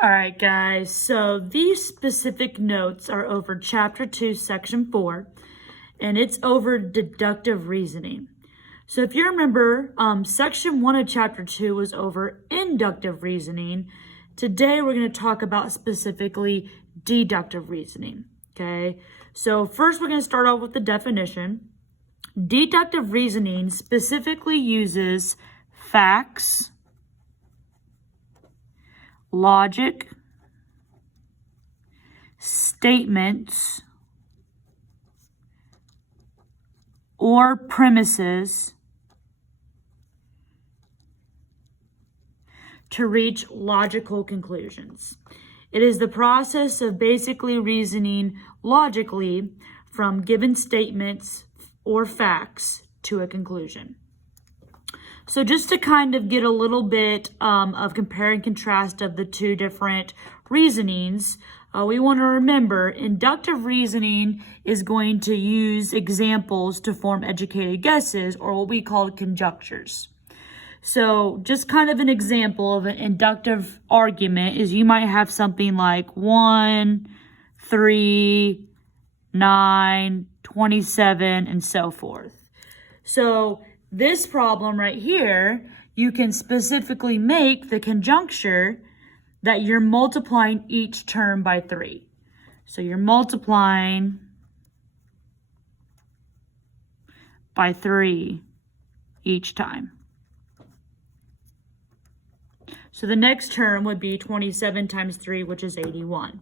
All right, guys, so these specific notes are over Chapter 2, Section 4, and it's over deductive reasoning. So if you remember, Section 1 of Chapter 2 was over inductive reasoning. Today, we're going to talk about specifically deductive reasoning, okay? So first, we're going to start off with the definition. Deductive reasoning specifically uses facts, logic, statements, or premises to reach logical conclusions. It is the process of basically reasoning logically from given statements or facts to a conclusion. So just to kind of get a little bit of compare and contrast of the two different reasonings, we want to remember inductive reasoning is going to use examples to form educated guesses, or what we call conjectures. So just kind of an example of an inductive argument is you might have something like 1, 3, 9, 27, and so forth. So this problem right here, you can specifically make the conjecture that you're multiplying each term by 3. So you're multiplying by 3 each time. So the next term would be 27 times 3, which is 81.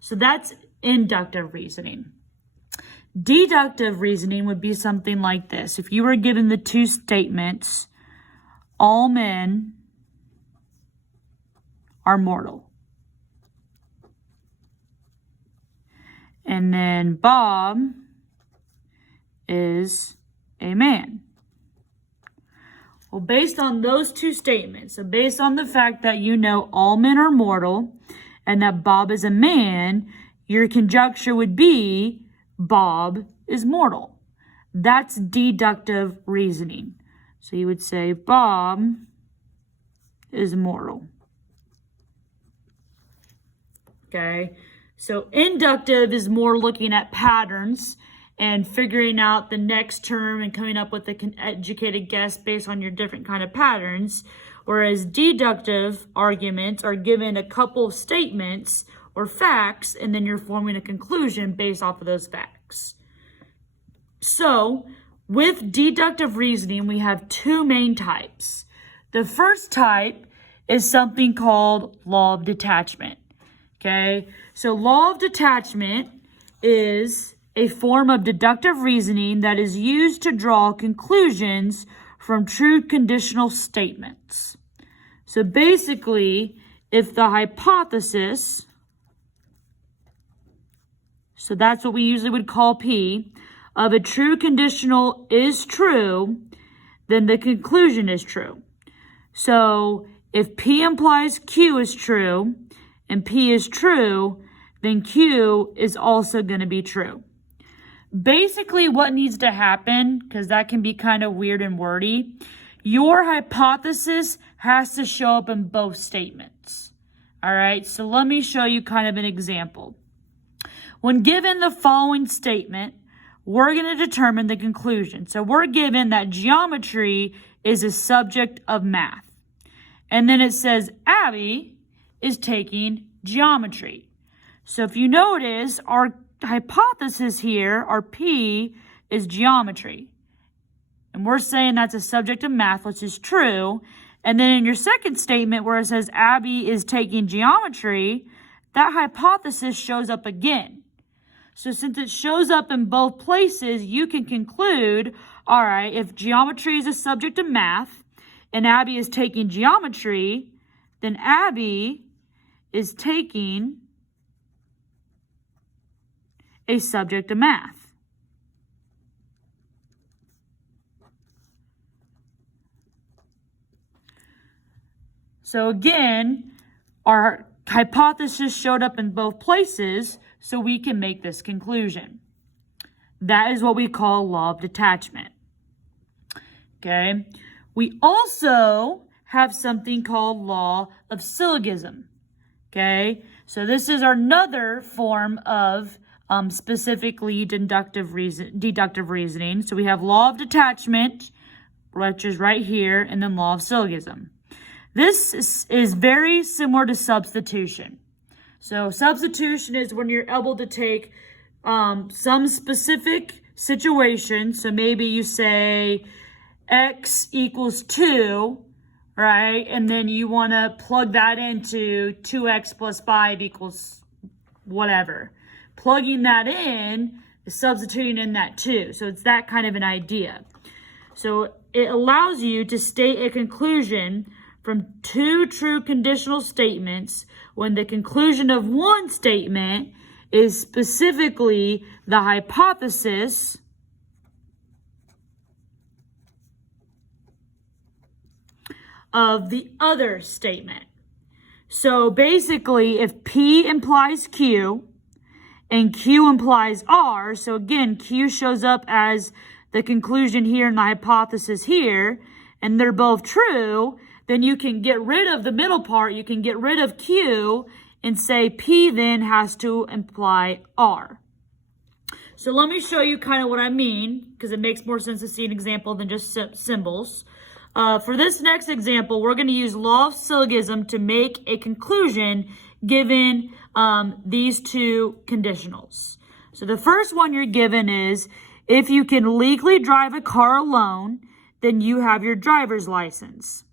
So that's inductive reasoning. Deductive reasoning would be something like this. If you were given the two statements, all men are mortal, and then Bob is a man. Well, based on those two statements, so based on the fact that you know all men are mortal and that Bob is a man, your conjecture would be Bob is mortal. That's deductive reasoning. So you would say Bob is mortal. Okay, so inductive is more looking at patterns and figuring out the next term and coming up with an educated guess based on your different kind of patterns, whereas deductive arguments are given a couple of statements or facts, and then you're forming a conclusion based off of those facts. So with deductive reasoning, we have two main types. The first type is something called law of detachment. Okay, so law of detachment is a form of deductive reasoning that is used to draw conclusions from true conditional statements. So basically, if the hypothesis, so that's what we usually would call P, of a true conditional is true, then the conclusion is true. So if P implies Q is true and P is true, then Q is also going to be true. Basically, what needs to happen, because that can be kind of weird and wordy, your hypothesis has to show up in both statements. All right, so let me show you kind of an example. When given the following statement, we're going to determine the conclusion. So we're given that geometry is a subject of math. And then it says Abby is taking geometry. So if you notice, our hypothesis here, our P, is geometry. And we're saying that's a subject of math, which is true. And then in your second statement where it says Abby is taking geometry, that hypothesis shows up again. So since it shows up in both places, you can conclude, all right, if geometry is a subject of math and Abby is taking geometry, then Abby is taking a subject of math. So again, our hypothesis showed up in both places, so we can make this conclusion. That is what we call law of detachment. Okay. We also have something called law of syllogism. Okay, so this is another form of specifically deductive reasoning. So we have law of detachment, which is right here, and then law of syllogism. This is very similar to substitution. So substitution is when you're able to take some specific situation. So maybe you say x equals 2, right? And then you want to plug that into 2x plus 5 equals whatever. Plugging that in is substituting in that 2. So it's that kind of an idea. So it allows you to state a conclusion from two true conditional statements when the conclusion of one statement is specifically the hypothesis of the other statement. So basically, if P implies Q and Q implies R, so again, Q shows up as the conclusion here and the hypothesis here, and they're both true, then you can get rid of the middle part, you can get rid of Q and say P then has to imply R. So let me show you kind of what I mean, because it makes more sense to see an example than just symbols. For this next example, we're going to use law of syllogism to make a conclusion given these two conditionals. So the first one you're given is, if you can legally drive a car alone, then you have your driver's license.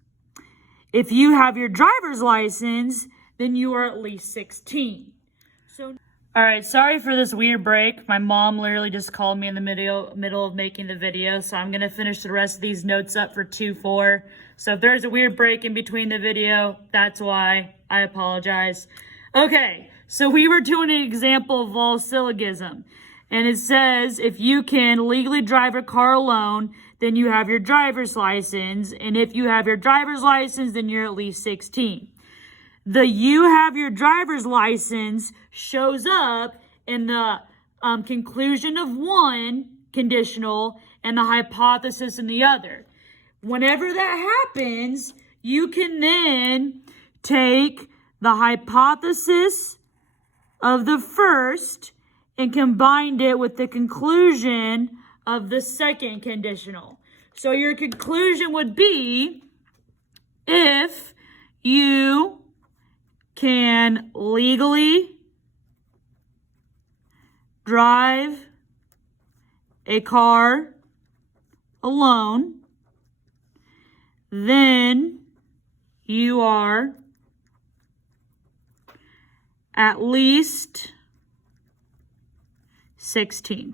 If you have your driver's license, then you are at least 16. So, all right, sorry for this weird break. My mom literally just called me in the middle of making the video, so I'm going to finish the rest of these notes up for 2-4. So if there's a weird break in between the video, that's why. I apologize. Okay, so we were doing an example of law of syllogism. And it says, if you can legally drive a car alone, then you have your driver's license. And if you have your driver's license, then you're at least 16. The you have your driver's license shows up in the conclusion of one conditional and the hypothesis in the other. Whenever that happens, you can then take the hypothesis of the first and combined it with the conclusion of the second conditional. So your conclusion would be, if you can legally drive a car alone, then you are at least 16.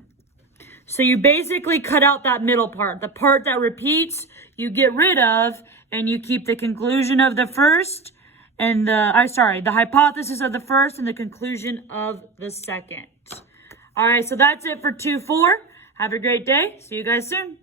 So you basically cut out that middle part. The part that repeats, you get rid of, and you keep the conclusion of the first and the hypothesis of the first and the conclusion of the second. All right, so that's it for 2-4. Have a great day. See you guys soon.